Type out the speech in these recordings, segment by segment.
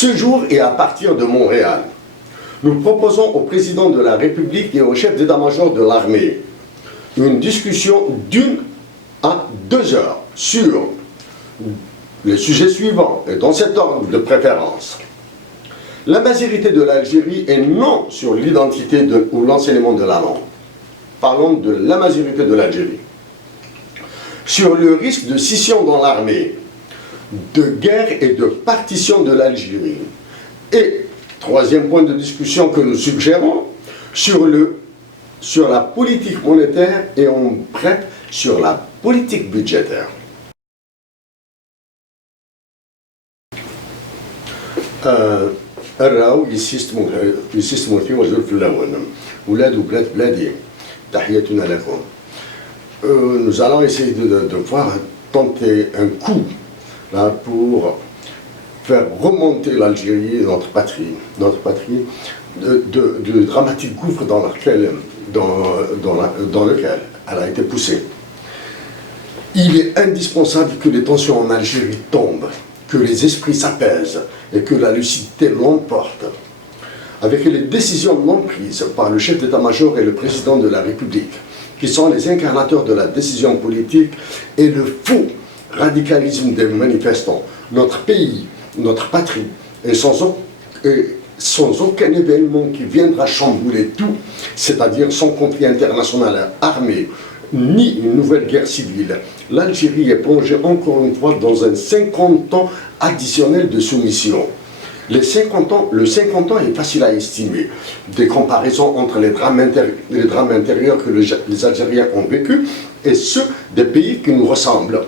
Ce jour et à partir de Montréal, nous proposons au président de la République et au chef d'état-major de l'armée une discussion d'1 à 2 heures sur les sujets suivants, et dans cet ordre de préférence. La majorité de l'Algérie et non sur l'identité ou l'enseignement de la langue. Parlons de la majorité de l'Algérie. Sur le risque de scission dans l'armée, de guerre et de partition de l'Algérie. Et, troisième point de discussion que nous suggérons, sur la politique monétaire et on prête sur la politique budgétaire. الراو يسيستمو في وجه في الأول ولاد وبلاد بلادي تحياتنا لكم. Nous allons essayer de voir tenter un coup là, pour faire remonter l'Algérie, notre patrie du dramatique gouffre dans lequel elle a été poussée. Il est indispensable que les tensions en Algérie tombent, que les esprits s'apaisent et que la lucidité l'emporte. Avec les décisions non prises par le chef d'état-major et le président de la République, qui sont les incarnateurs de la décision politique et le faux radicalisme des manifestants, notre pays, notre patrie, et sans aucun événement qui viendra chambouler tout, c'est-à-dire sans conflit international armé, ni une nouvelle guerre civile, l'Algérie est plongée encore une fois dans un 50 ans additionnel de soumission. Le 50 ans est facile à estimer. Des comparaisons entre les drames intérieurs que les Algériens ont vécus et ceux des pays qui nous ressemblent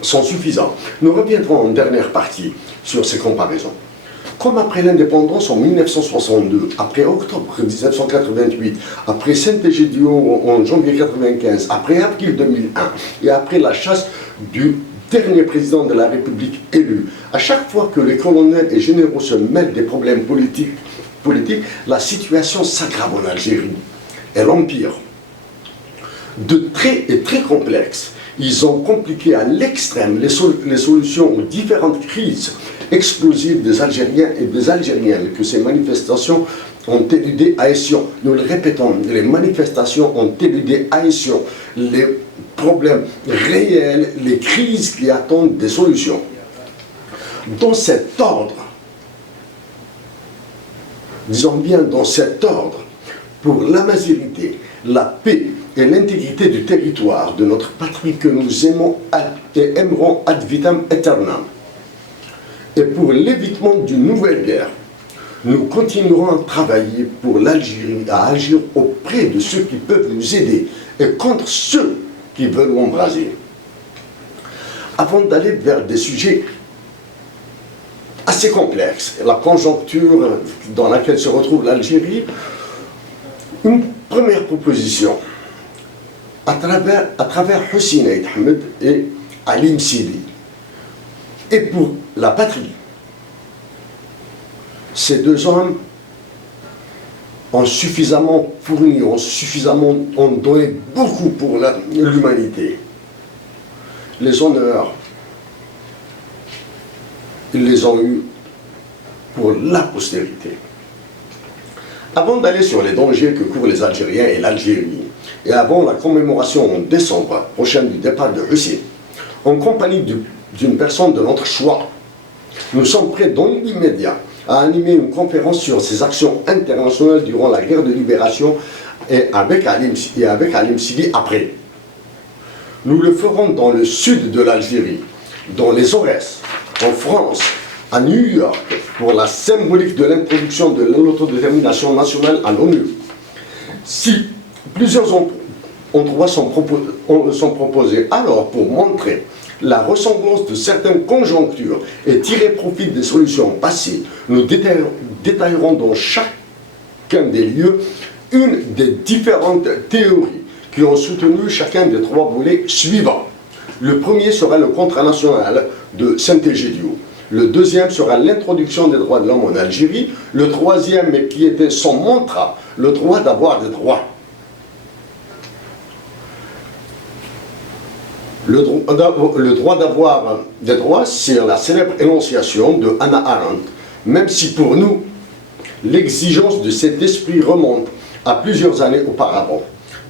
sont suffisants. Nous reviendrons en dernière partie sur ces comparaisons. Comme après l'indépendance en 1962, après octobre 1988, après Saint-Égidio en janvier 1995, après avril 2001 et après la chasse du dernier président de la République élu, à chaque fois que les colonels et généraux se mêlent des problèmes politiques, la situation s'aggrave en Algérie. Elle empire. Très complexe. Ils ont compliqué à l'extrême les solutions aux différentes crises explosives des Algériens et des Algériennes que ces manifestations ont éludé à Ession. Nous le répétons, les manifestations ont éludé à Ession les problèmes réels, les crises qui attendent des solutions. Dans cet ordre, disons bien dans cet ordre, pour la majorité, la paix et l'intégrité du territoire de notre patrie que nous aimons et aimerons ad vitam aeternam, et pour l'évitement d'une nouvelle guerre, nous continuerons à travailler pour l'Algérie, à agir auprès de ceux qui peuvent nous aider et contre ceux qui veulent embraser. Avant d'aller vers des sujets assez complexes, la conjoncture dans laquelle se retrouve l'Algérie, une première proposition, à travers Hussein Aït Ahmed et Alim Sidi, et pour la patrie. Ces deux hommes ont suffisamment fourni, ont donné beaucoup pour l'humanité. Les honneurs, ils les ont eus pour la postérité. Avant d'aller sur les dangers que courent les Algériens et l'Algérie, et avant la commémoration en décembre prochain du départ de Russie, en compagnie d'une personne de notre choix, nous sommes prêts dans l'immédiat à animer une conférence sur ces actions internationales durant la guerre de libération et avec Alim Sidi après. Nous le ferons dans le sud de l'Algérie, dans les Aurès, en France, à New York, pour la symbolique de l'introduction de l'autodétermination nationale à l'ONU. Si plusieurs endroits sont proposés, alors pour montrer la ressemblance de certaines conjonctures et tirer profit des solutions passées, nous détaillerons dans chacun des lieux une des différentes théories qui ont soutenu chacun des trois volets suivants. Le premier sera le contrat national de Saint-Égidio. Le deuxième sera l'introduction des droits de l'homme en Algérie. Le troisième, mais qui était son mantra, le droit d'avoir des droits. Le droit d'avoir des droits, c'est la célèbre énonciation de Hannah Arendt, même si pour nous, l'exigence de cet esprit remonte à plusieurs années auparavant,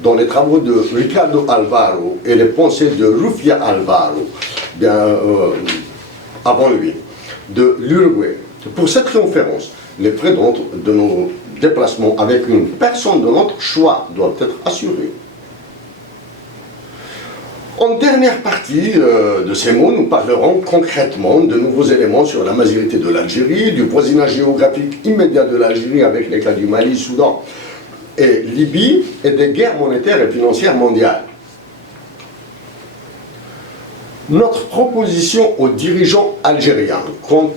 dans les travaux de Ricardo Alvaro et les pensées de Rufia Alvaro, avant lui, de l'Uruguay. Pour cette conférence, les frais de nos déplacements avec une personne de notre choix doivent être assurés. En dernière partie de ces mots, nous parlerons concrètement de nouveaux éléments sur la majorité de l'Algérie, du voisinage géographique immédiat de l'Algérie avec les cas du Mali, Soudan et Libye, et des guerres monétaires et financières mondiales. Notre proposition aux dirigeants algériens, quand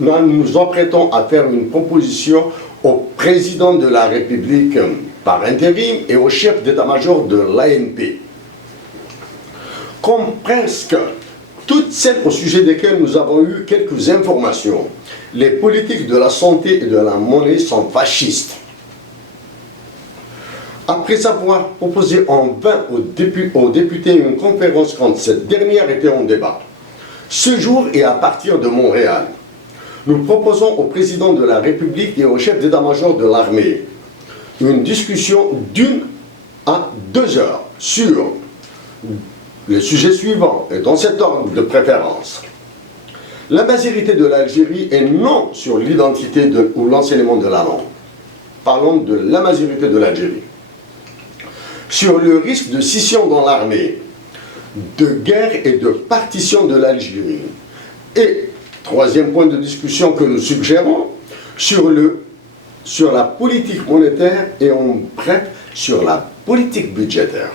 nous nous apprêtons à faire une proposition au président de la République par intérim et au chef d'état-major de l'ANP, comme presque toutes celles au sujet desquelles nous avons eu quelques informations, les politiques de la santé et de la monnaie sont fascistes. Après avoir proposé en vain aux députés une conférence quand cette dernière était en débat, ce jour et à partir de Montréal, nous proposons au président de la République et au chef d'état-major de l'armée une discussion d'1 à 2 heures sur les sujets suivants, et dans cet ordre de préférence. La majorité de l'Algérie et non sur l'identité ou l'enseignement de la langue. Parlons de la majorité de l'Algérie. Sur le risque de scission dans l'armée, de guerre et de partition de l'Algérie. Et, troisième point de discussion que nous suggérons, sur la politique monétaire et en bref sur la politique budgétaire.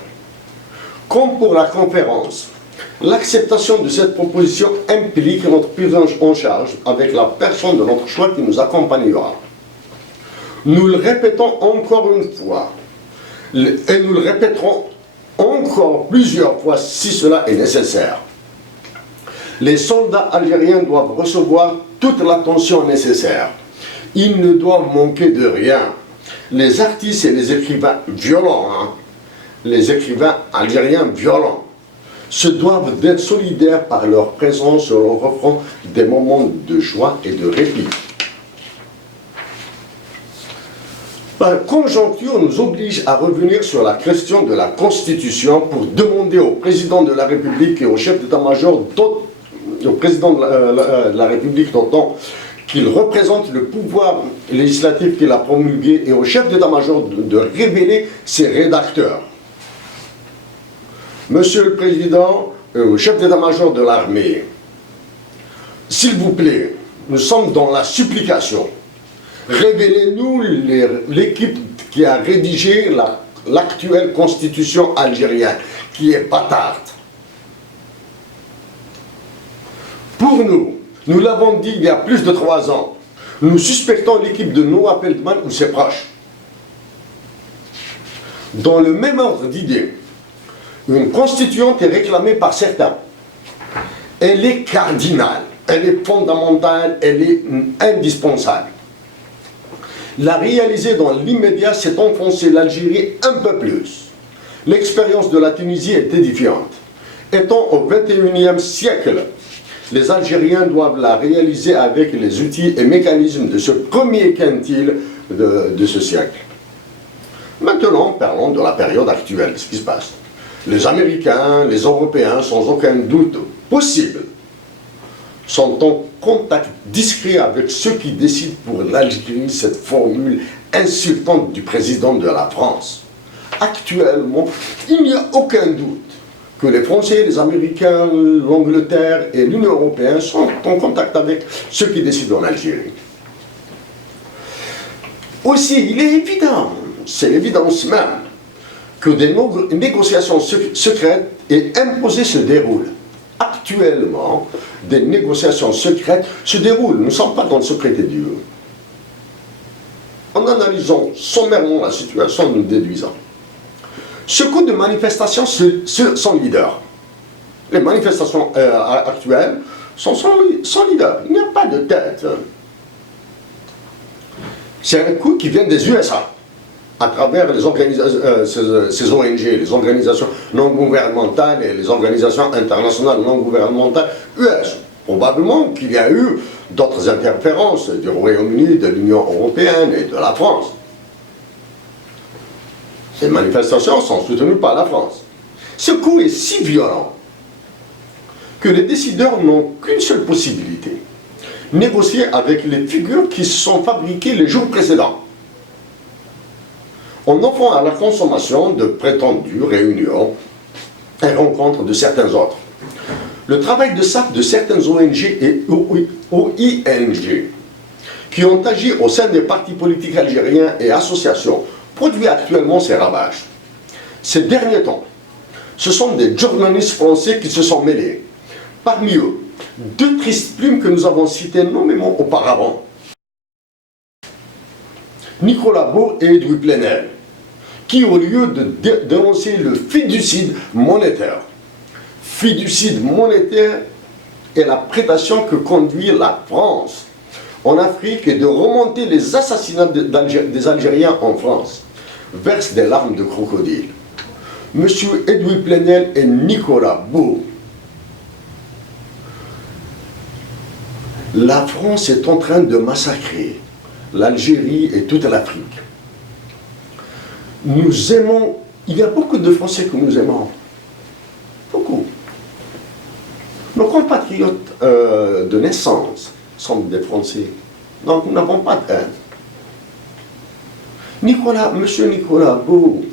Comme pour la conférence, l'acceptation de cette proposition implique notre prise en charge avec la personne de notre choix qui nous accompagnera. Nous le répétons encore une fois, et nous le répéterons encore plusieurs fois si cela est nécessaire. Les soldats algériens doivent recevoir toute l'attention nécessaire. Ils ne doivent manquer de rien. Les artistes et les écrivains violents, les écrivains algériens violents, se doivent d'être solidaires par leur présence et leur offrant des moments de joie et de répit. La conjoncture nous oblige à revenir sur la question de la Constitution pour demander au président de la République et au chef d'état-major, au président de la République d'autant qu'il représente le pouvoir législatif qu'il a promulgué et au chef d'état-major de révéler ses rédacteurs. Monsieur le Président, chef d'état-major de l'armée, s'il vous plaît, nous sommes dans la supplication. Révélez-nous l'équipe qui a rédigé l'actuelle constitution algérienne, qui est bâtarde. Pour nous, nous l'avons dit il y a plus de 3 ans, nous suspectons l'équipe de Noah Feldman ou ses proches. Dans le même ordre d'idées, une constituante est réclamée par certains. Elle est cardinale, elle est fondamentale, elle est indispensable. La réaliser dans l'immédiat, c'est enfoncer l'Algérie un peu plus. L'expérience de la Tunisie est édifiante. Étant au XXIe siècle, les Algériens doivent la réaliser avec les outils et mécanismes de ce premier quintile de ce siècle. Maintenant, parlons de la période actuelle, ce qui se passe. Les Américains, les Européens, sans aucun doute possible, sont en contact discret avec ceux qui décident pour l'Algérie cette formule insultante du président de la France. Actuellement, il n'y a aucun doute que les Français, les Américains, l'Angleterre et l'Union européenne sont en contact avec ceux qui décident en Algérie. Aussi, il est évident, c'est l'évidence même, que des négociations secrètes et imposées se déroulent. Actuellement, des négociations secrètes se déroulent. Nous ne sommes pas dans le secret des dieux. En analysant sommairement la situation, nous déduisons. Ce coup de manifestation sans leader. Les manifestations actuelles sont sans leader. Il n'y a pas de tête. C'est un coup qui vient des USA, à travers les ces ONG, les organisations non gouvernementales et les organisations internationales non gouvernementales US. Probablement qu'il y a eu d'autres interférences du Royaume-Uni, de l'Union européenne et de la France. Ces manifestations sont soutenues par la France. Ce coup est si violent que les décideurs n'ont qu'une seule possibilité: négocier avec les figures qui se sont fabriquées les jours précédents, en offrant à la consommation de prétendues réunions et rencontres de certains autres. Le travail de sape de certaines ONG et OING qui ont agi au sein des partis politiques algériens et associations produit actuellement ses ravages. Ces derniers temps, ce sont des journalistes français qui se sont mêlés. Parmi eux, deux tristes plumes que nous avons citées nommément auparavant: Nicolas Beau et Edoui Plenel, qui, au lieu de dénoncer le fiducide monétaire est la prédation que conduit la France en Afrique et de remonter les assassinats des Algériens en France, versent des larmes de crocodile. Monsieur Edoui Plenel et Nicolas Beau, la France est en train de massacrer l'Algérie et toute l'Afrique. Nous aimons, il y a beaucoup de Français que nous aimons, beaucoup. Nos compatriotes de naissance sont des Français, donc nous n'avons pas de haine. Monsieur Nicolas Beau,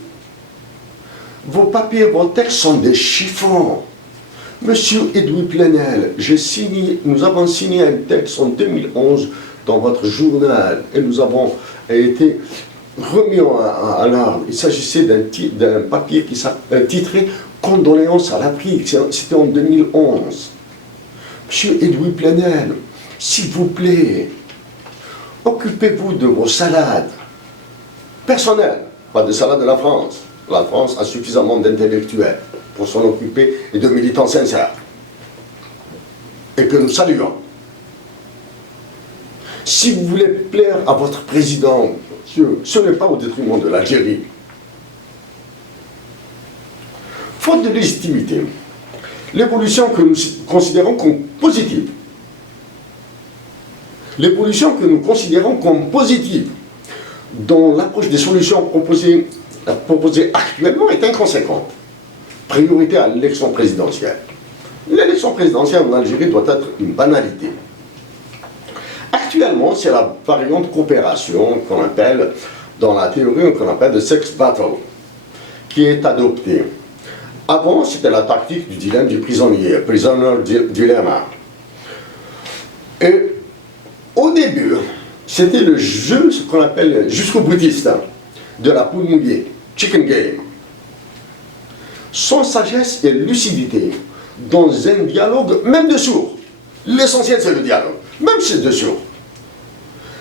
vos papiers, vos textes sont des chiffons. Monsieur Edoui Plenel, nous avons signé un texte en 2011 dans votre journal et nous avons été remis à l'arme. Il s'agissait d'un papier qui titré « Condoléances à l'Afrique ». C'était en 2011. Monsieur Edoui Plenel, s'il vous plaît, occupez-vous de vos salades personnelles, pas des salades de la France. La France a suffisamment d'intellectuels pour s'en occuper et de militants sincères, et que nous saluons. Si vous voulez plaire à votre président, ce n'est pas au détriment de l'Algérie. Faute de légitimité, l'évolution que nous considérons comme positive, dans l'approche des solutions proposées actuellement est inconséquente. Priorité à l'élection présidentielle. L'élection présidentielle en Algérie doit être une banalité. Actuellement, c'est la variante coopération qu'on appelle, dans la théorie, qu'on appelle the sex battle, qui est adoptée. Avant, c'était la tactique du dilemme du prisonnier, prisoner dilemma. Et au début, c'était le jeu, ce qu'on appelle jusqu'au boutiste, de la poule mouillée, chicken game. Sans sagesse et lucidité, dans un dialogue, même de sourds. L'essentiel, c'est le dialogue, même si c'est de sourds.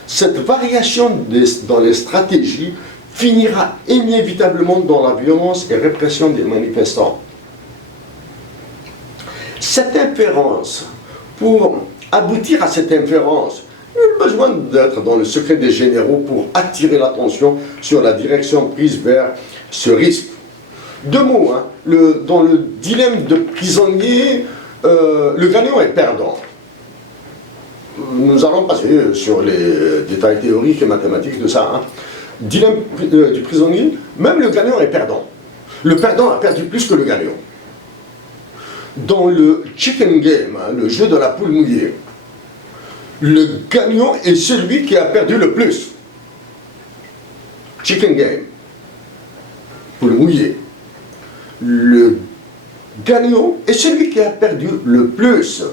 Cette variation dans les stratégies finira inévitablement dans la violence et répression des manifestants. Cette inférence, pour aboutir à cette inférence, il y a besoin d'être dans le secret des généraux pour attirer l'attention sur la direction prise vers ce risque. Deux mots, hein. Dans le dilemme de prisonnier, le gagnant est perdant. Nous allons passer sur les détails théoriques et mathématiques de ça. Hein. Dilemme du prisonnier, même le gagnant est perdant. Le perdant a perdu plus que le gagnant. Dans le chicken game, hein, le jeu de la poule mouillée, le gagnant est celui qui a perdu le plus. Chicken game, poule mouillée. Le gagnant est celui qui a perdu le plus.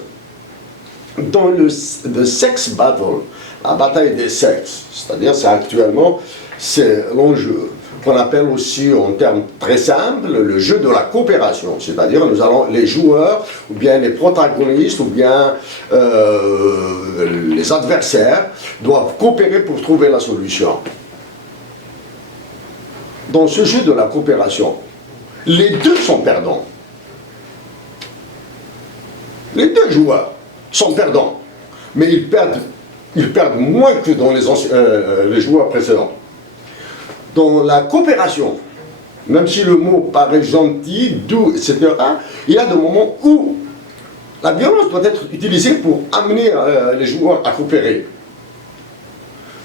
Dans le sex battle, la bataille des sexes, c'est-à-dire c'est l'enjeu qu'on appelle aussi en termes très simples le jeu de la coopération, c'est-à-dire les joueurs ou bien les protagonistes ou bien les adversaires doivent coopérer pour trouver la solution. Dans ce jeu de la coopération, les deux sont perdants. Les deux joueurs sont perdants, mais ils perdent moins que dans les joueurs précédents. Dans la coopération, même si le mot paraît gentil, doux, etc., il y a des moments où La violence doit être utilisée pour amener les joueurs à coopérer.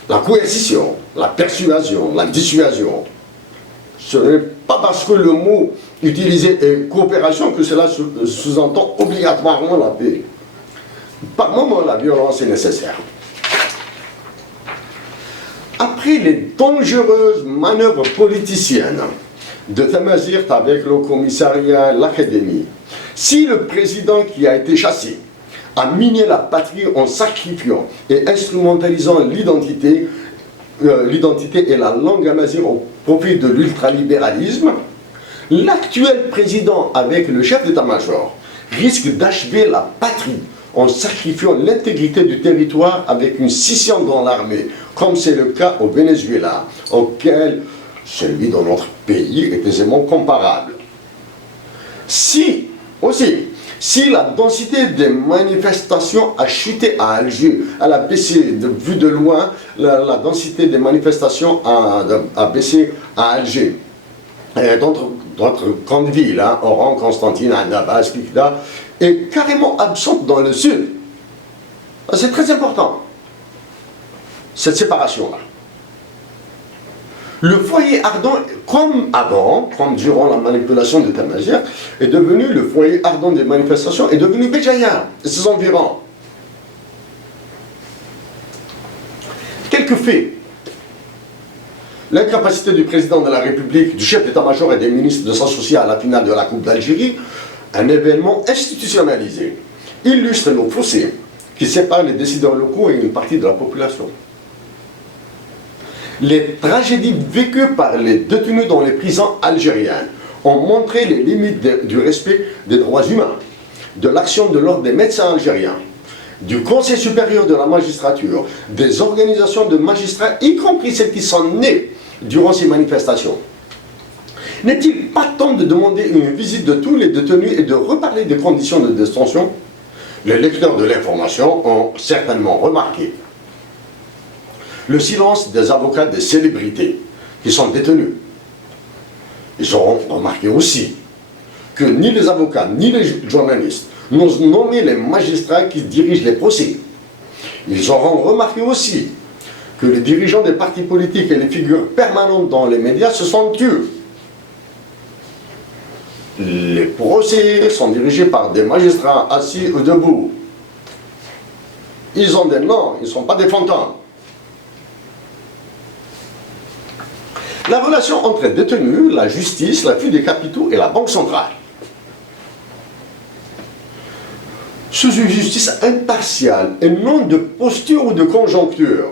La coercition, la persuasion, la dissuasion, ce n'est pas parce que le mot utilisé est coopération que cela sous-entend obligatoirement la paix. Par moments, la violence est nécessaire. Après les dangereuses manœuvres politiciennes de Tamazight avec le commissariat, l'académie, si le président qui a été chassé a miné la patrie en sacrifiant et instrumentalisant l'identité et la langue amazigh au profit de l'ultralibéralisme, l'actuel président avec le chef d'état-major risque d'achever la patrie en sacrifiant l'intégrité du territoire avec une scission dans l'armée, comme c'est le cas au Venezuela, auquel celui de notre pays est aisément comparable. Si la densité des manifestations a chuté à Alger, elle a baissé, vu de loin, la densité des manifestations a baissé à Alger. Et d'autres grandes villes, hein, Oran, Constantine, Annaba, Skikda, est carrément absente dans le sud. C'est très important, cette séparation-là. Le foyer ardent, comme avant, comme durant la manipulation de Tamazight, est devenu le foyer ardent des manifestations, est devenu Béjaïa et ses environs. Quelques faits. L'incapacité du président de la République, du chef d'état-major et des ministres de s'associer à la finale de la Coupe d'Algérie, un événement institutionnalisé, illustre le fossé qui sépare les décideurs locaux et une partie de la population. Les tragédies vécues par les détenus dans les prisons algériennes ont montré les limites du respect des droits humains, de l'action de l'ordre des médecins algériens, du Conseil supérieur de la magistrature, des organisations de magistrats, y compris celles qui sont nées durant ces manifestations. N'est-il pas temps de demander une visite de tous les détenus et de reparler des conditions de détention? Les lecteurs de l'information ont certainement remarqué le silence des avocats des célébrités qui sont détenus. Ils auront remarqué aussi que ni les avocats ni les journalistes n'osent nommer les magistrats qui dirigent les procès. Ils auront remarqué aussi que les dirigeants des partis politiques et les figures permanentes dans les médias se sont tus. Les procès sont dirigés par des magistrats assis ou debout. Ils ont des noms, ils ne sont pas des fantômes. La relation entre les détenus, la justice, la fuite des capitaux et la Banque centrale. Sous une justice impartiale et non de posture ou de conjoncture,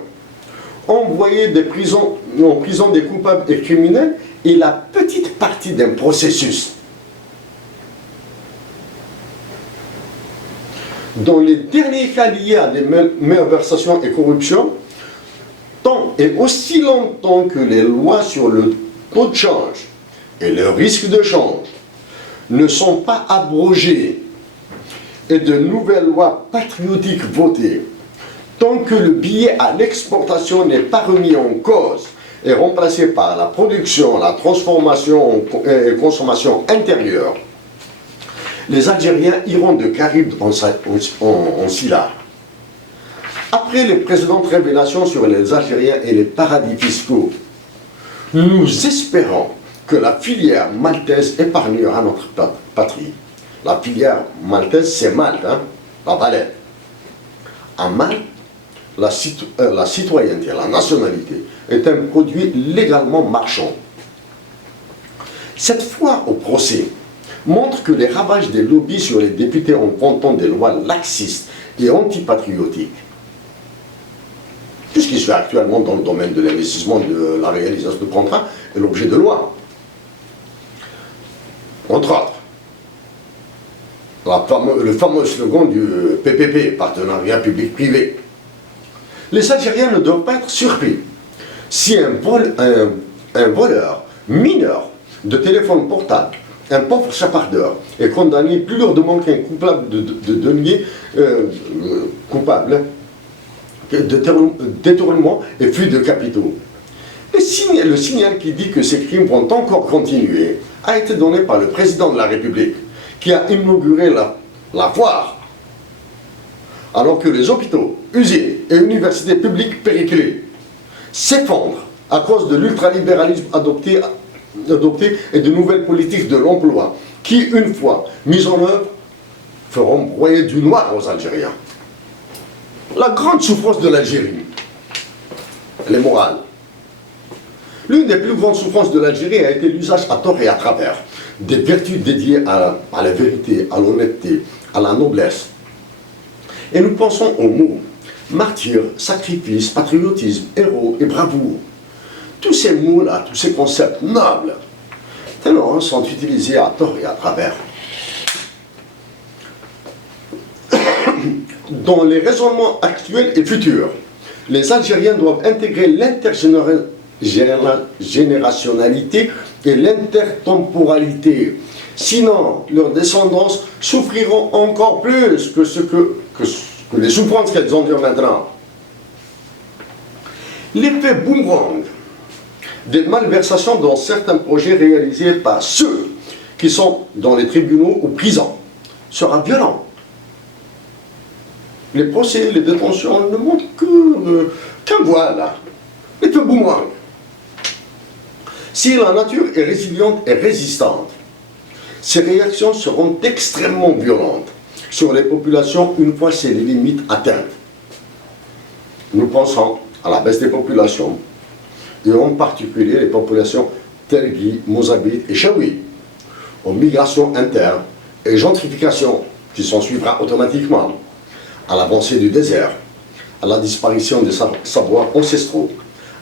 envoyer en prison des coupables et criminels est la petite partie d'un processus. Dans les derniers cas liés à des malversations et corruption, tant et aussi longtemps que les lois sur le taux de change et le risque de change ne sont pas abrogées et de nouvelles lois patriotiques votées, tant que le billet à l'exportation n'est pas remis en cause et remplacé par la production, la transformation et consommation intérieure, les Algériens iront de Caraïbes en Silla. Après les précédentes révélations sur les Algériens et les paradis fiscaux, nous espérons que la filière maltaise épargnera notre patrie. La filière maltaise, c'est Malte, hein, la Valette. En Malte, la citoyenneté, la nationalité, est un produit légalement marchand. Cette fois au procès montre que les ravages des lobbies sur les députés en comptant des lois laxistes et antipatriotiques, tout ce qui se fait actuellement dans le domaine de l'investissement, de la réalisation de contrats, est l'objet de loi. Entre autres, le fameux slogan du PPP, partenariat public-privé. Les Algériens ne doivent pas être surpris si un voleur mineur de téléphone portable, un pauvre chapardeur, est condamné plus lourdement qu'un coupable de deniers coupable de détournement et fuite de capitaux. Le signal qui dit que ces crimes vont encore continuer a été donné par le président de la République, qui a inauguré la foire alors que les hôpitaux, usines et universités publiques périclient, s'effondrent à cause de l'ultralibéralisme adopté et de nouvelles politiques de l'emploi qui, une fois mises en œuvre, feront broyer du noir aux Algériens. La grande souffrance de l'Algérie, elle est morale. L'une des plus grandes souffrances de l'Algérie a été l'usage à tort et à travers des vertus dédiées à la vérité, à l'honnêteté, à la noblesse. Et nous pensons aux mots martyr, sacrifice, patriotisme, héros et bravoure. Tous ces mots-là, tous ces concepts nobles, tellement sont utilisés à tort et à travers. Dans les raisonnements actuels et futurs, les Algériens doivent intégrer l'intergénérationnalité et l'intertemporalité. Sinon, leurs descendants souffriront encore plus que les souffrances qu'elles endurent maintenant. L'effet boomerang des malversations dans certains projets réalisés par ceux qui sont dans les tribunaux ou prisons sera violent. Les procès, les détentions ne montrent qu'un voile. L'effet boomerang. Si la nature est résiliente et résistante, ces réactions seront extrêmement violentes sur les populations une fois ces limites atteintes. Nous pensons à la baisse des populations, et en particulier les populations Telgui, Mozabite et Chaoui, aux migrations internes et gentrification qui s'en suivra automatiquement, à l'avancée du désert, à la disparition des savoirs ancestraux,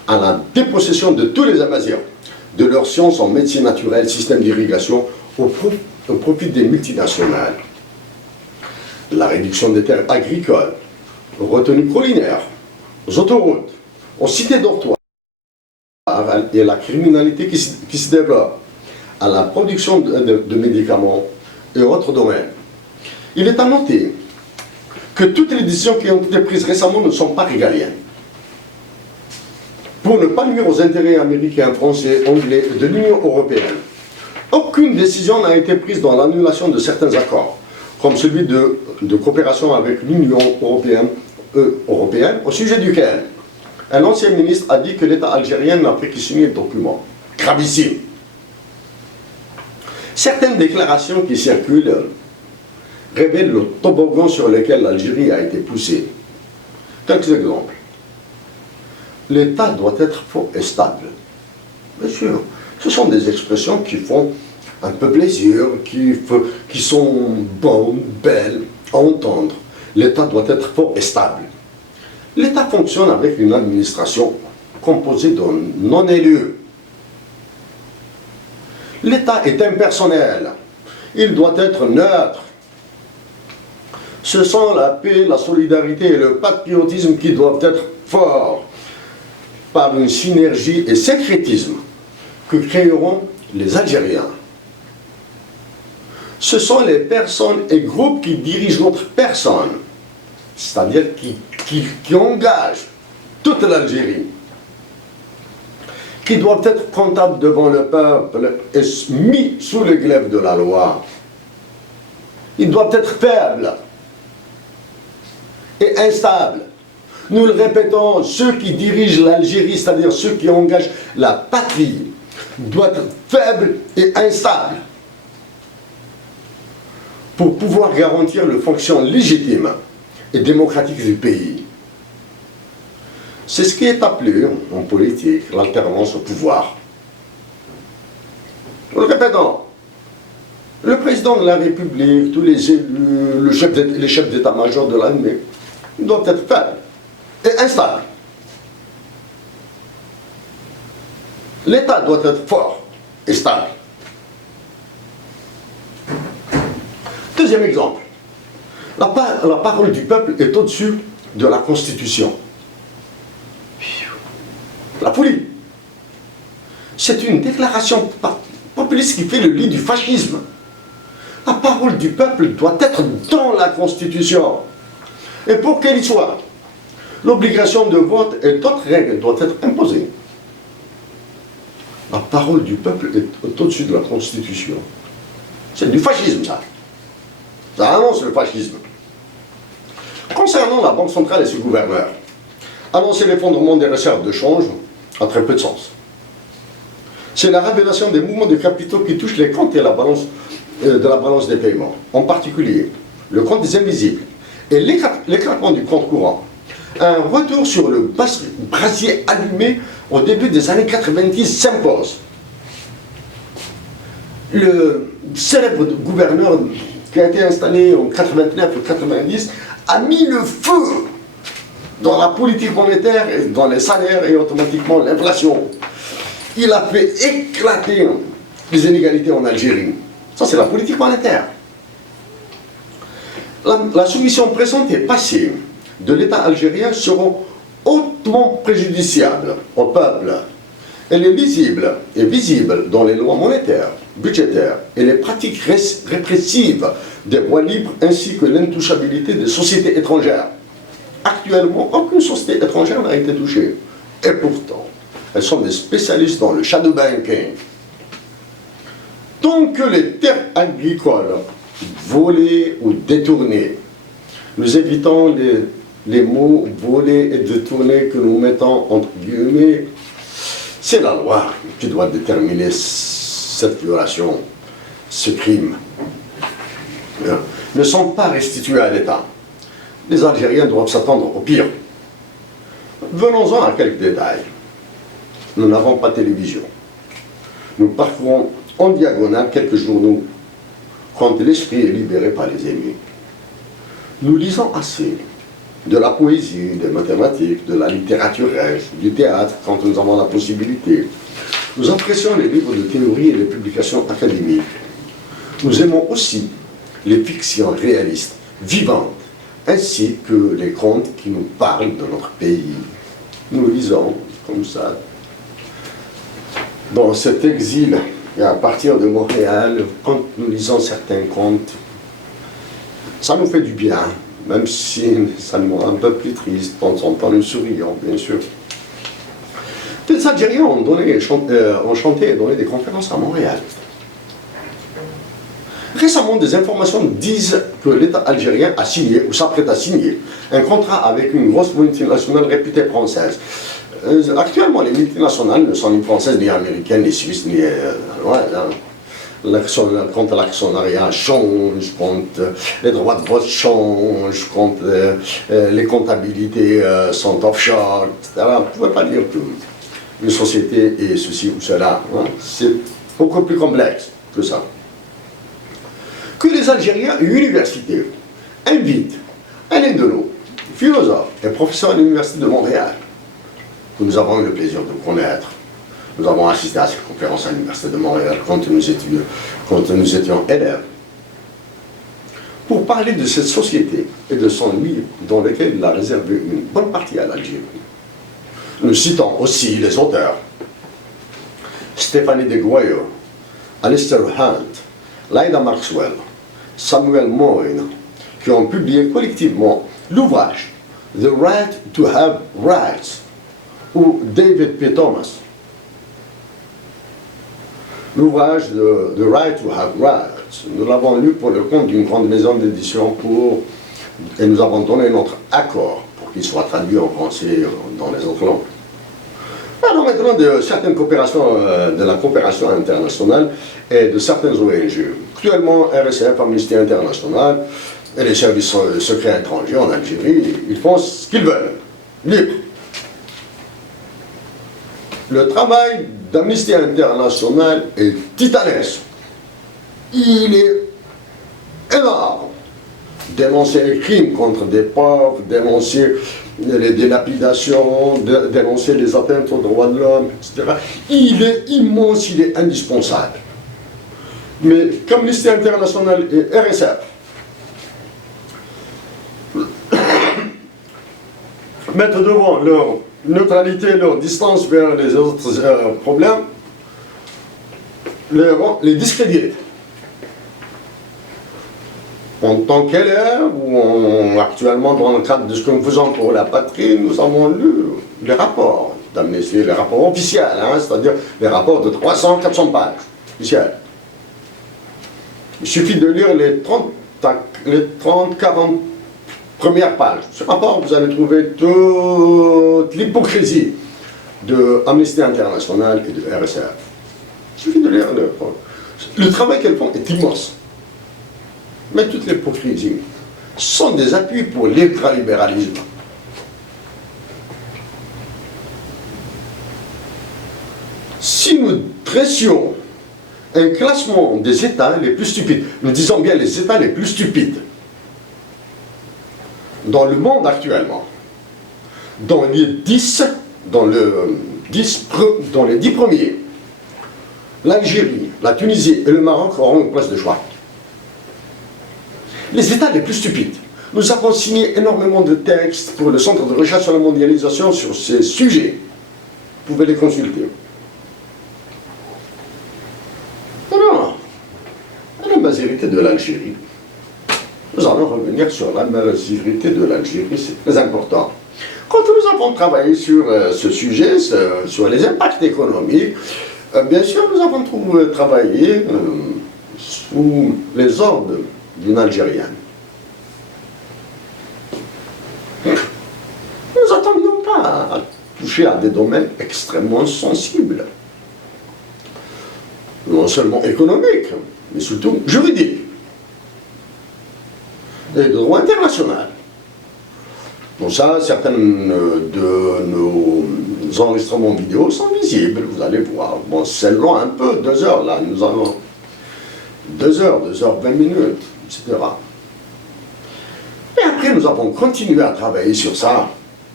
à la dépossession de tous les Amazirs, de leurs sciences en médecine naturelle, système d'irrigation, au profit des multinationales. La réduction des terres agricoles, aux retenues collinaires, aux autoroutes, aux cités dortoirs et à la criminalité qui se développe, à la production de médicaments et autres domaines. Il est à noter que toutes les décisions qui ont été prises récemment ne sont pas régaliennes. Pour ne pas nuire aux intérêts américains, français, anglais et de l'Union européenne, aucune décision n'a été prise dans l'annulation de certains accords, comme celui de coopération avec l'Union européenne, au sujet duquel un ancien ministre a dit que l'État algérien n'a fait que signer le document. Gravissime. Certaines déclarations qui circulent révèlent le toboggan sur lequel l'Algérie a été poussée. Quelques exemples. L'État doit être fort et stable. Bien sûr, ce sont des expressions qui font un peu plaisir, qui sont bonnes, belles à entendre. L'État doit être fort et stable. L'État fonctionne avec une administration composée de non-élus. L'État est impersonnel. Il doit être neutre. Ce sont la paix, la solidarité et le patriotisme qui doivent être forts par une synergie et syncrétisme que créeront les Algériens. Ce sont les personnes et groupes qui dirigent notre personne, c'est-à-dire qui engagent toute l'Algérie, qui doivent être comptables devant le peuple et mis sous le glaive de la loi. Ils doivent être faibles et instables. Nous le répétons, ceux qui dirigent l'Algérie, c'est-à-dire ceux qui engagent la patrie, doivent être faibles et instables pour pouvoir garantir le fonctionnement légitime et démocratique du pays. C'est ce qui est appelé en politique l'alternance au pouvoir. Nous le répétons, le président de la République, tous les élus, les chefs d'état-major de l'armée, ils doivent être faibles et instables. L'État doit être fort et stable. Deuxième exemple, la parole du peuple est au-dessus de la Constitution. La folie. C'est une déclaration populiste qui fait le lit du fascisme. La parole du peuple doit être dans la Constitution. Et pour qu'elle y soit, l'obligation de vote et d'autres règles doivent être imposées. La parole du peuple est au-dessus de la Constitution. C'est du fascisme, ça. Ça annonce le fascisme. Concernant la Banque centrale et ses gouverneurs, annoncer l'effondrement des réserves de change a très peu de sens. C'est la révélation des mouvements de capitaux qui touchent les comptes et la balance, de la balance des paiements, en particulier le compte des invisibles et l'éclatement du compte courant. Un retour sur le brasier allumé au début des années 90 s'impose. Le célèbre gouverneur qui a été installé en 89 ou 90 a mis le feu dans la politique monétaire, et dans les salaires et automatiquement l'inflation. Il a fait éclater les inégalités en Algérie. Ça, c'est la politique monétaire. La soumission présente et passée de l'État algérien seront hautement préjudiciables au peuple. Elle est lisible et visible dans les lois monétaires, budgétaires et les pratiques répressives des voies libres ainsi que l'intouchabilité des sociétés étrangères. Actuellement, aucune société étrangère n'a été touchée. Et pourtant, elles sont des spécialistes dans le shadow banking. Tant que les terres agricoles volées ou détournées, nous évitons les mots volés et détournés que nous mettons entre guillemets, c'est la loi qui doit déterminer cette violation, ce crime. Ne sont pas restitués à l'État. Les Algériens doivent s'attendre au pire. Venons-en à quelques détails. Nous n'avons pas de télévision. Nous parcourons en diagonale quelques journaux quand l'esprit est libéré par les ennemis. Nous lisons assez de la poésie, des mathématiques, de la littérature, du théâtre, quand nous avons la possibilité. Nous apprécions les livres de théorie et les publications académiques. Nous aimons aussi les fictions réalistes, vivantes, ainsi que les contes qui nous parlent de notre pays. Nous lisons comme ça, dans cet exil, et à partir de Montréal, quand nous lisons certains contes, ça nous fait du bien, même si ça nous rend un peu plus triste, de temps en temps nous sourions, bien sûr. Les Algériens ont chanté et donné des conférences à Montréal. Récemment, des informations disent que l'État algérien a signé, ou s'apprête à signer, un contrat avec une grosse multinationale réputée française. Actuellement, les multinationales ne sont ni françaises, ni américaines, ni suisses, ni... Quand l'actionnariat change, quand les droits de vote changent, quand les comptabilités sont offshore, etc. On ne pouvait pas dire qu'une société est ceci ou cela. Hein. C'est beaucoup plus complexe que ça. Que les Algériens universitaires invitent Alain Delon, philosophe et professeur à l'Université de Montréal, que nous avons eu le plaisir de connaître. Nous avons assisté à cette conférence à l'Université de Montréal quand nous étions élèves, pour parler de cette société et de son livre dans lequel il a réservé une bonne partie à l'Algérie. Nous citons aussi les auteurs Stéphanie de Goyer, Alistair Hunt, Laïda Maxwell, Samuel Moyne, qui ont publié collectivement l'ouvrage The Right to Have Rights, ou David P. Thomas. L'ouvrage de The Right to Have Rights, nous l'avons lu pour le compte d'une grande maison d'édition et nous avons donné notre accord pour qu'il soit traduit en français et dans les autres langues. Alors maintenant, de certaines coopérations, de la coopération internationale et de certaines ONG. Actuellement, RSF, Amnesty International et les services secrets étrangers en Algérie, ils font ce qu'ils veulent, libre. Le travail d'Amnesty International est titanesque. Il est énorme. Dénoncer les crimes contre des pauvres, dénoncer les dilapidations, dénoncer les atteintes aux droits de l'homme, etc. Il est immense, il est indispensable. Mais comme Amnesty International et RSF mettent devant leur neutralité, leur distance vers les autres problèmes, les discréditent. En tant qu'élèves, ou actuellement dans le cadre de ce que nous faisons pour la patrie, nous avons lu les rapports d'Amnesty, les rapports officiels, hein, c'est-à-dire les rapports de 300-400 pages officiels. Il suffit de lire les 30-40 Première page. Ce rapport, vous allez trouver toute l'hypocrisie de Amnesty International et de RSR. Il suffit de lire le travail qu'elles font est immense. Mais toute l'hypocrisie sont des appuis pour l'ultralibéralisme. Si nous dressions un classement des États les plus stupides, nous disons bien les États les plus stupides, dans le monde actuellement, dans les 10 premiers, l'Algérie, la Tunisie et le Maroc auront une place de choix. Les États les plus stupides. Nous avons signé énormément de textes pour le Centre de recherche sur la mondialisation sur ces sujets. Vous pouvez les consulter. Alors, la mazérité de l'Algérie. Nous allons revenir sur la mazérité de l'Algérie, c'est très important. Quand nous avons travaillé sur ce sujet, sur les impacts économiques, bien sûr, nous avons travaillé sous les ordres d'une Algérienne. Nous n'attendions pas à toucher à des domaines extrêmement sensibles. Non seulement économiques, mais surtout juridiques. Et de droit international. Pour ça, certains de nos enregistrements vidéo sont visibles, vous allez voir. Bon, c'est long un peu, 2 heures là, nous avons 2 heures, 20 minutes, etc. Et après, nous avons continué à travailler sur ça.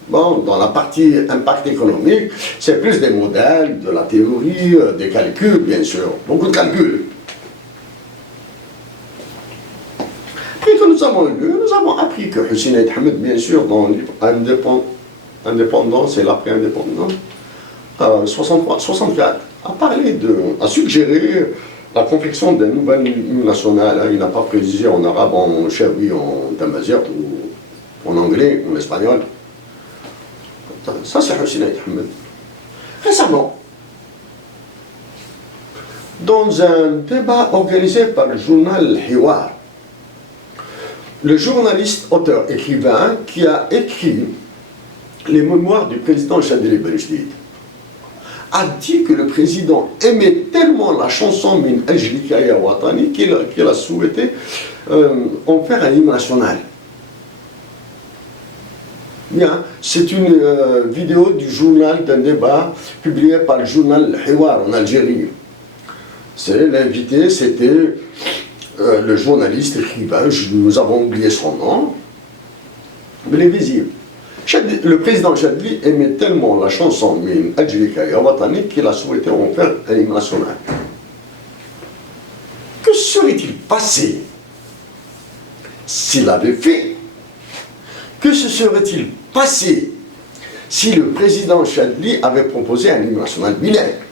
Bon, dans la partie impact économique, c'est plus des modèles, de la théorie, des calculs, bien sûr, beaucoup de calculs. Après que nous avons lu, nous avons appris que Hussein Aït Hamed, bien sûr, dans le livre Indépendance et l'après-indépendance, 64, a suggéré la confection d'un nouvel hymne national. Il n'a pas précisé en arabe, en chaoui, en tamazight ou en anglais, en espagnol. Ça, c'est Hussein Aït Hamed. Récemment, dans un débat organisé par le journal Hiwar, le journaliste, auteur, écrivain qui a écrit les mémoires du président Chadli Benjedid a dit que le président aimait tellement la chanson Min Ajlika Ya Watani qu'il a souhaité en faire un hymne national. Bien, c'est une vidéo du journal d'un débat publié par le journal Hiwar en Algérie. L'invité, c'était le journaliste écrivain, nous avons oublié son nom, mais il est visible. Le président Chadli aimait tellement la chanson Min Ajlika Ya Watani qu'il a souhaité en faire un hymne national. Que serait-il passé s'il l'avait fait? Que se serait-il passé si le président Chadli avait proposé un hymne national bilingue?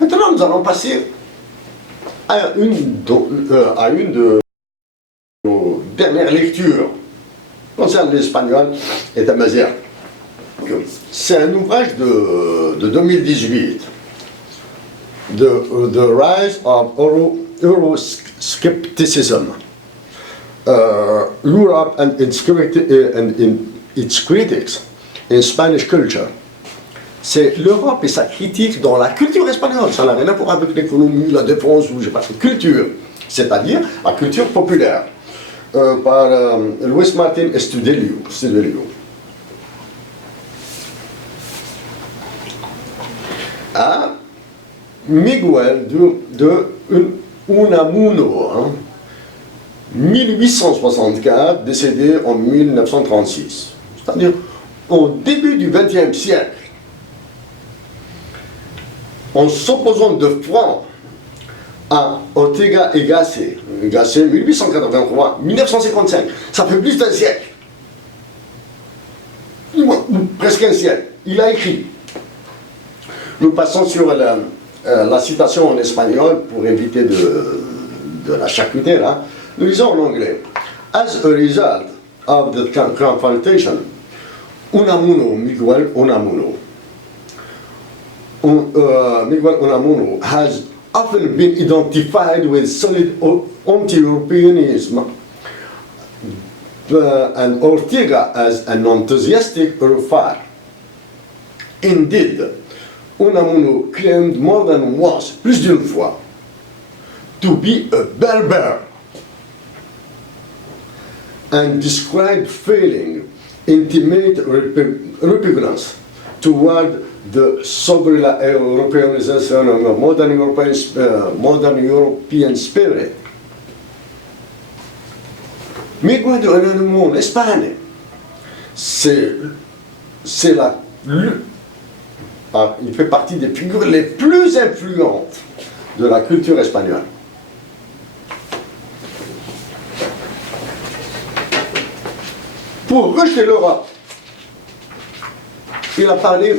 Maintenant, nous allons passer à une de nos dernières lectures concernant l'espagnol et Tamazight. C'est un ouvrage de 2018, The Rise of Euroscepticism, Europe and its Critics in Spanish Culture. C'est l'Europe et sa critique dans la culture espagnole. Ça n'a rien à voir avec l'économie, la défense, ou je sais pas, culture. C'est-à-dire la culture populaire. Par Luis Martin Estudillo. À Miguel de Unamuno, 1864, décédé en 1936. C'est-à-dire au début du XXe siècle. En s'opposant de front à Ortega y Gasset, 1883-1955, ça fait plus d'un siècle, presque un siècle, il a écrit. Nous passons sur la citation en espagnol pour éviter de la charcuter là. Nous lisons en anglais. As a result of the confrontation, Miguel Unamuno has often been identified with solid anti-Europeanism, and Ortega as an enthusiastic Europhile. Indeed, Unamuno claimed more than once, plus d'une fois, to be a Berber, and described feeling intimate repugnance toward the sober Europeanization of a modern European spirit. Miguel de Unamuno en Espagne, il fait partie des figures les plus influentes de la culture espagnole. Pour rejeter l'Europe, il a parlé,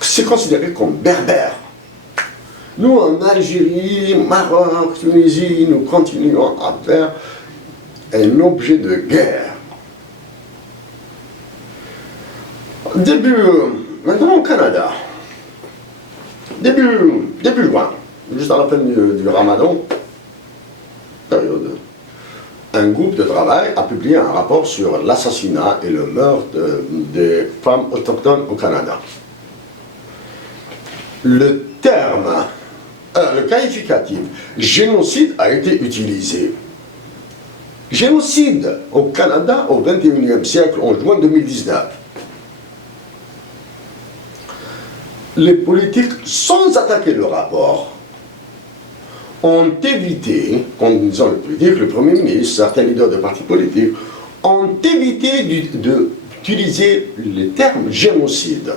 c'est considéré comme berbère. Nous, en Algérie, Maroc, Tunisie, nous continuons à faire un objet de guerre. Maintenant au Canada, début juin, juste à la fin du Ramadan, période, un groupe de travail a publié un rapport sur l'assassinat et le meurtre des femmes autochtones au Canada. Le terme, le qualificatif génocide a été utilisé. Génocide au Canada au XXIe siècle, en juin 2019. Les politiques, sans attaquer le rapport, ont évité, en disant le politique, le Premier ministre, certains leaders de partis politiques, ont évité d'utiliser les termes génocide.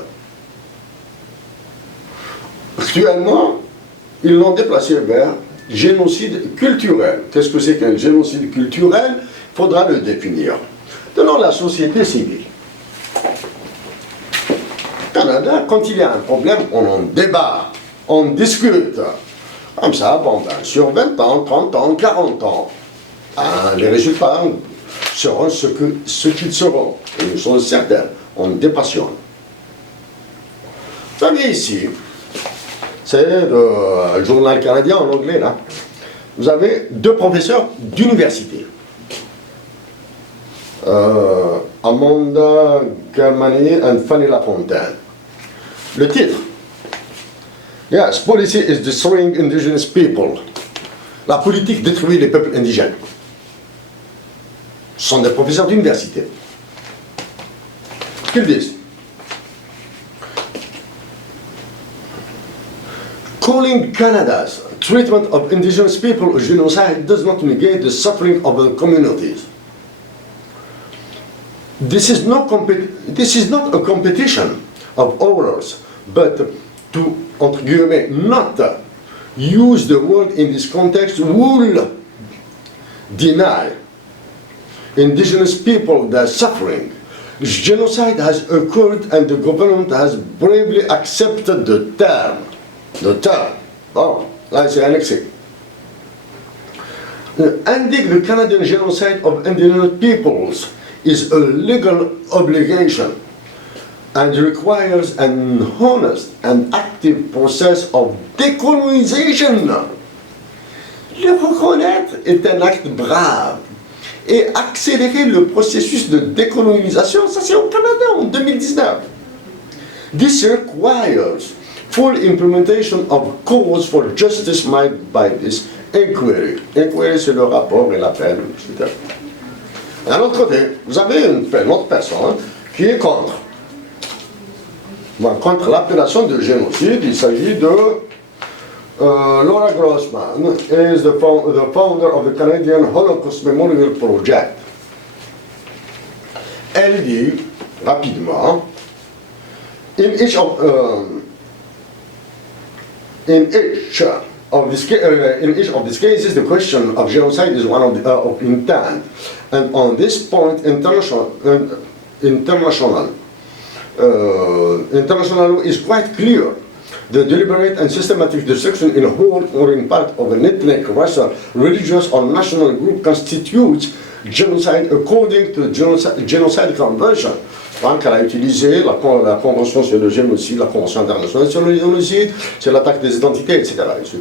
Actuellement, ils l'ont déplacé vers génocide culturel. Qu'est-ce que c'est qu'un génocide culturel? Il faudra le définir. Dans la société civile. Canada, quand il y a un problème, on en débat, on discute. Comme ça, bon, ben, sur 20 ans, 30 ans, 40 ans, les résultats seront ce qu'ils seront. Et nous sommes certains, on dépassionne. Vous savez ici, c'est le journal canadien en anglais, là. Vous avez deux professeurs d'université. Amanda Germany and Fanny Lafontaine. Le titre, Yes, policy is destroying indigenous people. La politique détruit les peuples indigènes. Ce sont des professeurs d'université. Qu'ils disent, calling Canada's treatment of indigenous people a genocide does not negate the suffering of the communities. This is not a competition of horrors, but to, entre guillemets, not use the word in this context will deny indigenous people their suffering. Genocide has occurred and the government has bravely accepted the term. Oh, là c'est annexé. Ending the Canadian genocide of indigenous peoples is a legal obligation and requires an honest and active process of décolonisation. Le reconnaître est un acte brave. Et accélérer le processus de décolonisation, ça c'est au Canada en 2019. This requires full implementation of calls for justice made by this inquiry. Inquiry, c'est le rapport et l'appel, etc. D'un autre côté, vous avez une autre personne qui est contre. Bon, contre l'appellation de génocide, il s'agit de Laura Grossman, is the founder of the Canadian Holocaust Memorial Project. Elle dit rapidement, in each of these cases, the question of genocide is one of intent, and on this point, international law is quite clear. The deliberate and systematic destruction in whole or in part of an ethnic, racial, religious, or national group constitutes genocide according to Genocide Convention. Donc, elle a utilisé la Convention sur le génocide, la Convention internationale sur le génocide, c'est l'attaque des identités, etc., etc.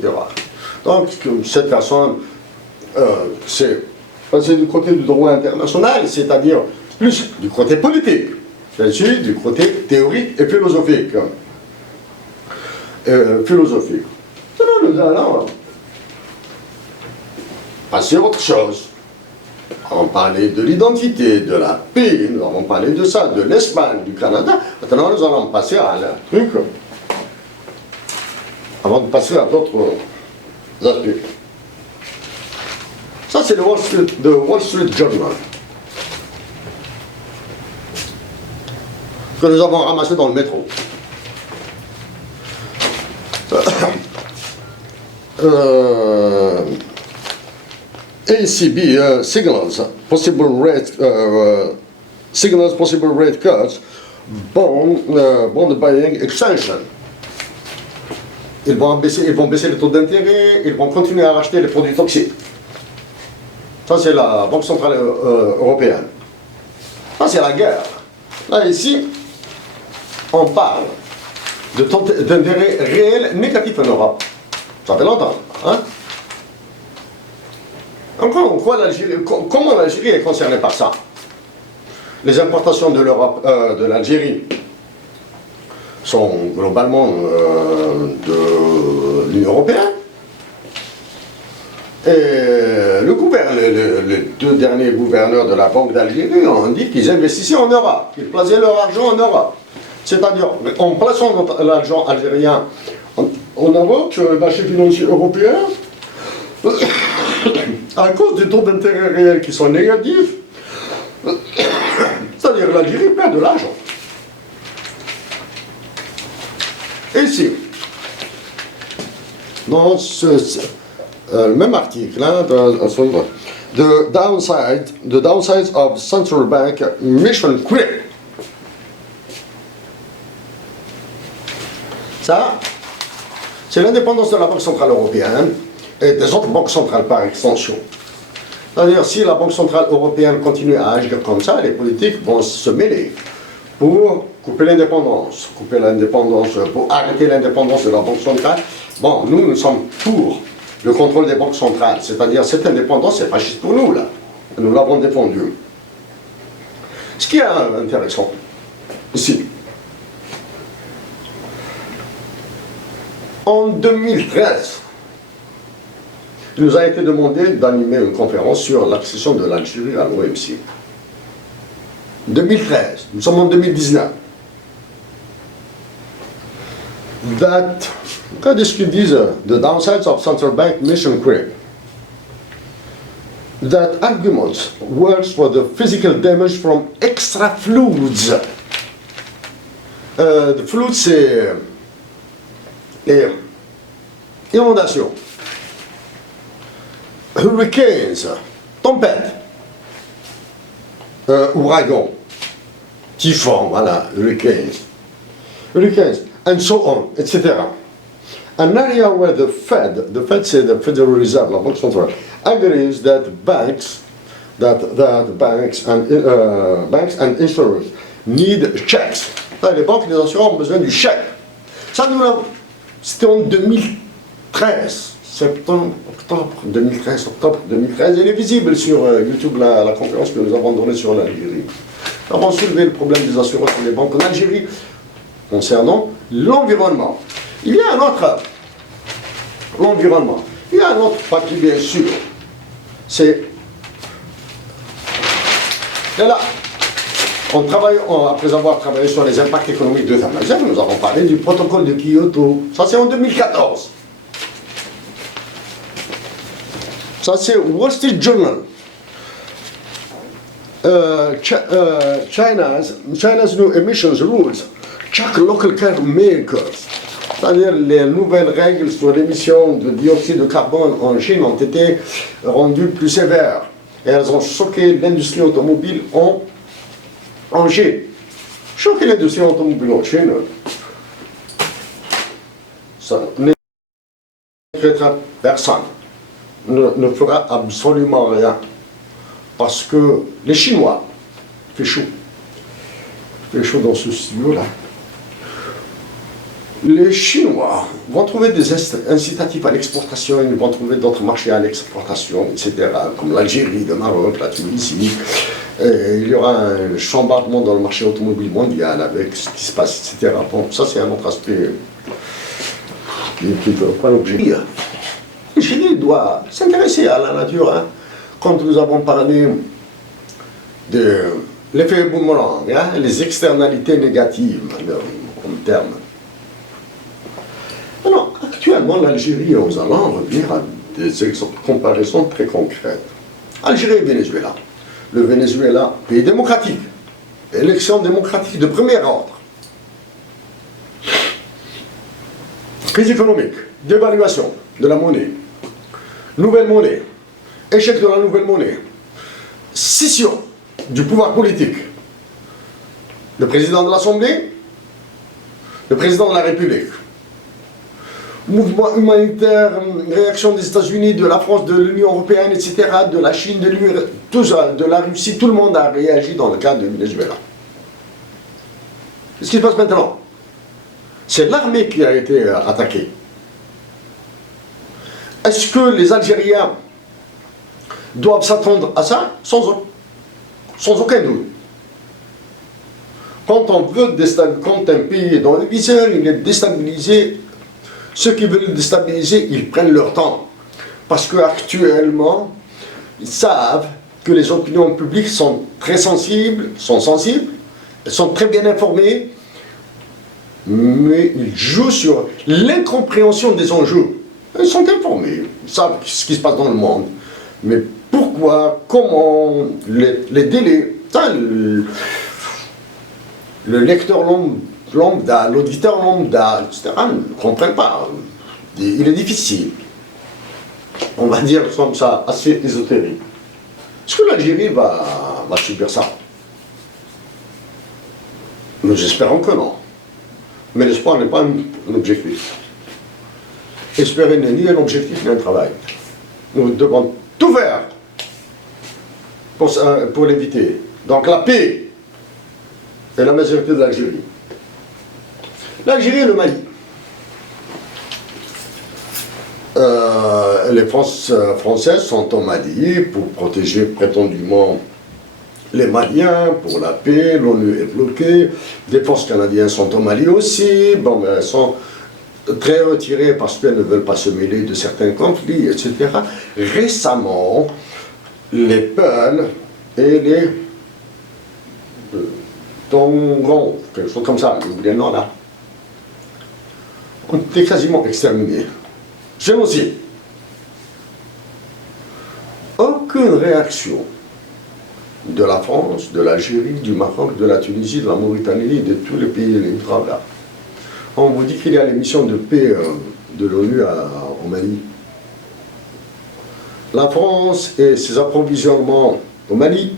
Donc, cette personne, c'est passé du côté du droit international, c'est-à-dire plus du côté politique, c'est-à-dire du côté théorique et philosophique. Maintenant, nous allons passer à autre chose. On parlait de l'identité, de la paix, nous avons parlé de ça, de l'Espagne, du Canada. Maintenant, nous allons passer à un truc, avant de passer à d'autres aspects. Ça, c'est le Wall Street Journal, que nous avons ramassé dans le métro. ACB signals possible rate cuts, bond buying extension. Ils vont baisser les taux d'intérêt, ils vont continuer à racheter les produits toxiques. Ça, c'est la Banque Centrale Européenne. Ça, c'est la guerre. Là, ici, on parle de taux d'intérêt réel négatif en Europe. Ça fait longtemps, hein? Comment l'Algérie est concernée par ça? Les importations de l'Europe, de l'Algérie, sont globalement de l'Union européenne. Et les deux derniers gouverneurs de la Banque d'Algérie ont dit qu'ils investissaient en Europe, qu'ils plaçaient leur argent en Europe. C'est-à-dire, en plaçant l'argent algérien en Europe, sur le marché financier européen, à cause des taux d'intérêt réels qui sont négatifs, c'est-à-dire l'Algérie perd de l'argent. Ici, dans le même article, hein, the downsides of central bank mission creep. Ça, c'est l'indépendance de la Banque Centrale Européenne et des autres banques centrales par extension. C'est-à-dire, si la Banque Centrale Européenne continue à agir comme ça, les politiques vont se mêler pour couper l'indépendance, pour arrêter l'indépendance de la Banque Centrale. Bon, nous sommes pour le contrôle des banques centrales, c'est-à-dire cette indépendance, c'est fasciste pour nous, là. Nous l'avons défendu. Ce qui est intéressant, ici, en 2013, il nous a été demandé d'animer une conférence sur l'accession de l'Algérie à l'OMC. 2013, nous sommes en 2019. Qu'est-ce qu'ils disent? The downsides of central bank mission creep. That argument works for the physical damage from extra floods. The floods, c'est les inondations, hurricanes, tempêtes, ouragans, typhons, voilà, hurricanes, and so on, etc. An area where the Fed c'est the Federal Reserve, la Banque centrale, agrees that banks and insurers need checks. Les banques et les assureurs ont besoin du chèque. Ça, c'était en 2013, octobre 2013. Elle est visible sur YouTube, la conférence que nous avons donnée sur l'Algérie. Nous avons soulevé le problème des assurances sur les banques en Algérie concernant l'environnement. Il y a un autre, l'environnement. Il y a un autre papier, bien sûr. C'est là. Après avoir travaillé sur les impacts économiques de Tamasek, nous avons parlé du protocole de Kyoto. Ça, c'est en 2014. Ça, c'est Wall Street Journal. China's new emissions rules check local car makers. C'est-à-dire les nouvelles règles sur l'émission de dioxyde de carbone en Chine ont été rendues plus sévères. Et elles ont choqué l'industrie automobile en Chine. Choquer l'industrie automobile en Chine, ça n'inquiétera personne, ne fera absolument rien. Parce que les Chinois, fait chaud, fait chaud dans ce studio-là. Les Chinois vont trouver des incitatifs à l'exportation, ils vont trouver d'autres marchés à l'exportation, etc., comme l'Algérie, le Maroc, la Tunisie. Et il y aura un chambardement dans le marché automobile mondial avec ce qui se passe, etc. Bon, ça c'est un autre aspect qui ne fait pas l'objet. L'Algérie doit s'intéresser à la nature. Hein. Quand nous avons parlé de l'effet boomerang, hein, les externalités négatives, en termes. Alors, actuellement, l'Algérie, nous allons revenir à des comparaisons très concrètes. Algérie et Venezuela. Le Venezuela, pays démocratique, élection démocratique de premier ordre. Crise économique, dévaluation de la monnaie, nouvelle monnaie, échec de la nouvelle monnaie, scission du pouvoir politique. Le président de l'Assemblée, le président de la République. Mouvement humanitaire, réaction des États-Unis, de la France, de l'Union européenne, etc., de la Chine, de la Russie, tout le monde a réagi dans le cas de Venezuela. Qu'est-ce qui se passe maintenant? C'est l'armée qui a été attaquée. Est-ce que les Algériens doivent s'attendre à ça? Sans aucun doute. Quand on veut quand un pays est dans le viseur, il est déstabilisé. Ceux qui veulent le déstabiliser, ils prennent leur temps. Parce qu'actuellement, ils savent que les opinions publiques sont très sensibles, elles sont très bien informées, mais ils jouent sur l'incompréhension des enjeux. Ils sont informés, ils savent ce qui se passe dans le monde. Mais pourquoi, comment, les délais, ça, le lecteur lambda, l'auditeur lambda, etc., ne comprennent pas. Il est difficile. On va dire comme ça, assez ésotérique. Est-ce que l'Algérie va subir ça? Nous espérons que non. Mais l'espoir n'est pas un objectif. Espérer n'est ni un objectif ni un travail. Nous devons tout faire pour l'éviter. Donc la paix et la majorité de l'Algérie. L'Algérie et le Mali. Les forces françaises sont au Mali pour protéger prétendument les Maliens, pour la paix, l'ONU est bloquée. Des forces canadiennes sont au Mali aussi, bon, mais elles sont très retirées parce qu'elles ne veulent pas se mêler de certains conflits, etc. Récemment, les Peuls et les Tongons, quelque chose comme ça, j'ai oublié le nom là, ont été quasiment exterminés. Génocide. Aucune réaction de la France, de l'Algérie, du Maroc, de la Tunisie, de la Mauritanie, de tous les pays limitrophes là. On vous dit qu'il y a les missions de paix de l'ONU au Mali. La France et ses approvisionnements au Mali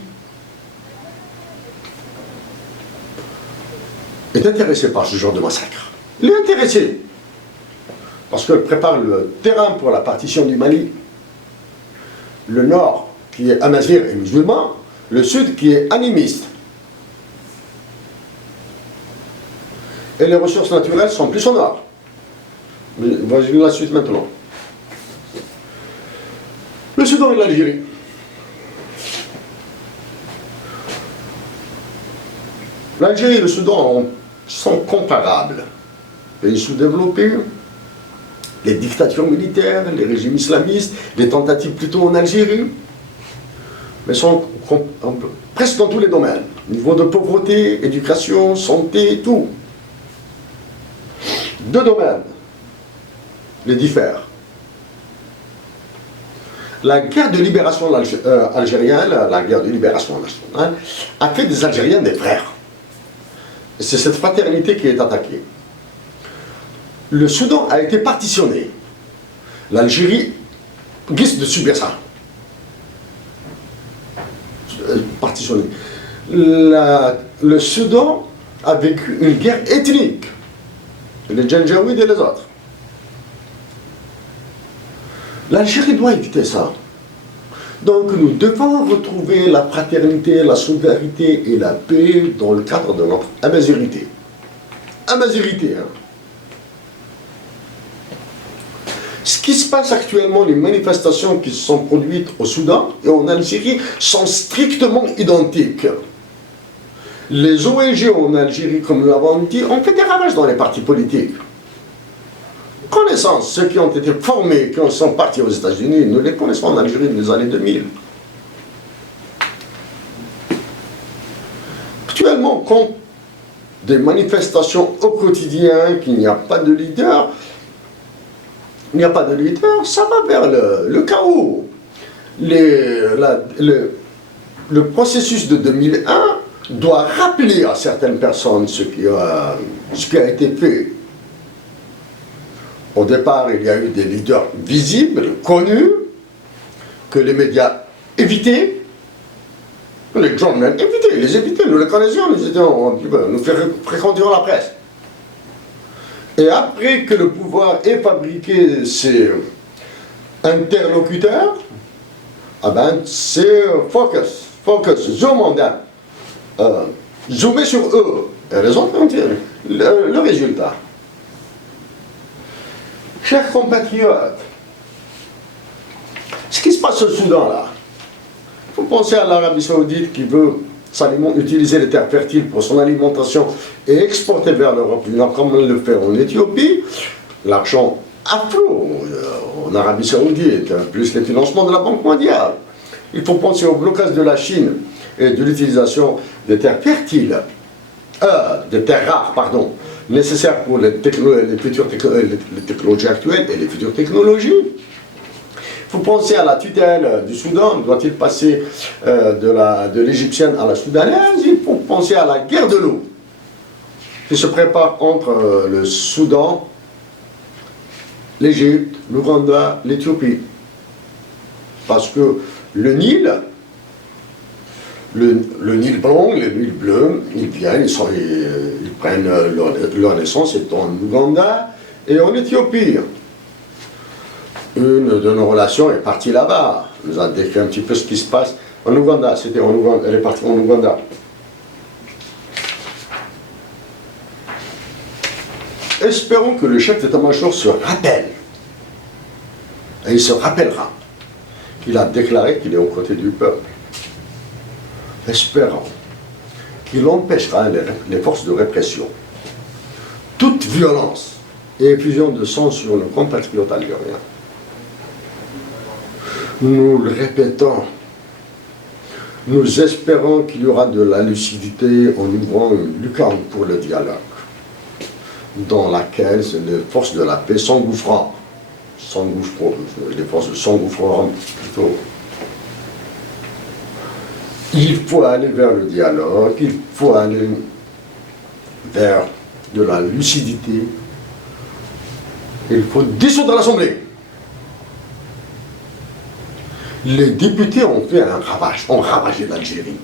est intéressée par ce genre de massacre. Il est intéressé parce qu'elle prépare le terrain pour la partition du Mali. Le nord qui est amazigh et musulman, le sud qui est animiste. Et les ressources naturelles sont plus au nord. Mais voyez la suite maintenant. Le Soudan et l'Algérie. L'Algérie et le Soudan sont comparables. Pays sous-développés, les dictatures militaires, les régimes islamistes, les tentatives plutôt en Algérie, mais sont presque dans tous les domaines. Niveau de pauvreté, éducation, santé, tout. Deux domaines les diffèrent. La guerre de libération algérienne, la guerre de libération nationale, a fait des Algériens des frères. C'est cette fraternité qui est attaquée. Le Soudan a été partitionné. L'Algérie risque de subir ça. Partitionné. Le Soudan a vécu une guerre ethnique. Les Janjaouides et les autres. L'Algérie doit éviter ça. Donc nous devons retrouver la fraternité, la solidarité et la paix dans le cadre de notre amazérité. Amazérité, hein. Ce qui se passe actuellement, les manifestations qui se sont produites au Soudan et en Algérie sont strictement identiques. Les ONG en Algérie, comme nous l'avons dit, ont fait des ravages dans les partis politiques. Connaissance, ceux qui ont été formés, qui sont partis aux États-Unis, nous les connaissons en Algérie des années 2000. Actuellement, quand des manifestations au quotidien, qu'il n'y a pas de leader, ça va vers le chaos. Le processus de 2001 doit rappeler à certaines personnes ce qui a été fait. Au départ, il y a eu des leaders visibles, connus, que les médias évitaient, les journalistes évitaient, nous les connaissions, nous fréquentions la presse. Et après que le pouvoir ait fabriqué ses interlocuteurs, c'est focus, zoomer sur eux. Et le résultat. Chers compatriotes, ce qui se passe au Soudan là, il faut penser à l'Arabie Saoudite qui veut utiliser les terres fertiles pour son alimentation et exporter vers l'Europe du Nord comme elle le fait en Éthiopie. L'argent afflue en Arabie Saoudite, plus les financements de la Banque mondiale. Il faut penser au blocage de la Chine et de l'utilisation des terres fertiles, des terres rares, pardon, nécessaires pour les technologies actuelles et les futures technologies. Il faut penser à la tutelle du Soudan, doit-il passer de l'égyptienne à la soudanaise? Il faut penser à la guerre de l'eau qui se prépare entre le Soudan, l'Égypte, l'Ouganda, l'Éthiopie. Parce que le Nil blanc, le Nil bleu, ils viennent, ils prennent leur naissance en Ouganda et en Éthiopie. Une de nos relations est partie là-bas. Elle nous a décrit un petit peu ce qui se passe en Ouganda. Elle est partie en Ouganda. Espérons que le chef d'état-major se rappelle, et il se rappellera, qu'il a déclaré qu'il est aux côtés du peuple. Espérons qu'il empêchera les forces de répression, toute violence et effusion de sang sur nos compatriotes algériens. Nous le répétons, nous espérons qu'il y aura de la lucidité en ouvrant une lucarne pour le dialogue, dans laquelle les forces de la paix s'engouffreront, les forces s'engouffreront plutôt. Il faut aller vers le dialogue, il faut aller vers de la lucidité, il faut dissoudre l'Assemblée. Les députés ont fait un ravage, ont ravagé l'Algérie,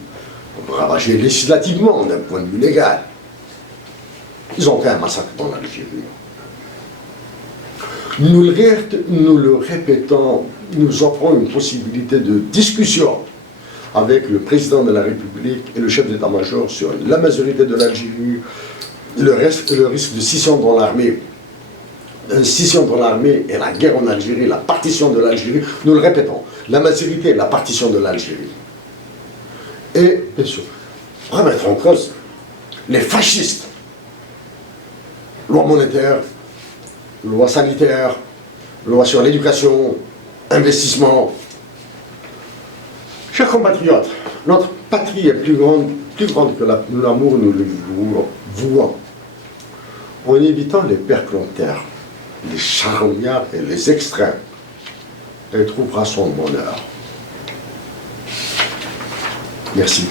ont ravagé législativement d'un point de vue légal. Ils ont fait un massacre dans l'Algérie. Nous le répétons, nous offrons une possibilité de discussion avec le président de la République et le chef d'état-major sur la majorité de l'Algérie, le risque de scission dans l'armée. Scission dans l'armée et la guerre en Algérie, la partition de l'Algérie, nous le répétons, la majorité et la partition de l'Algérie. Et, bien sûr, remettre en cause les fascistes. Loi monétaire, loi sanitaire, loi sur l'éducation, investissement. Chers compatriotes, notre patrie est plus grande que l'amour nous le vouons. En évitant les perclontaires, les charognards et les extrêmes, elle trouvera son bonheur. Merci.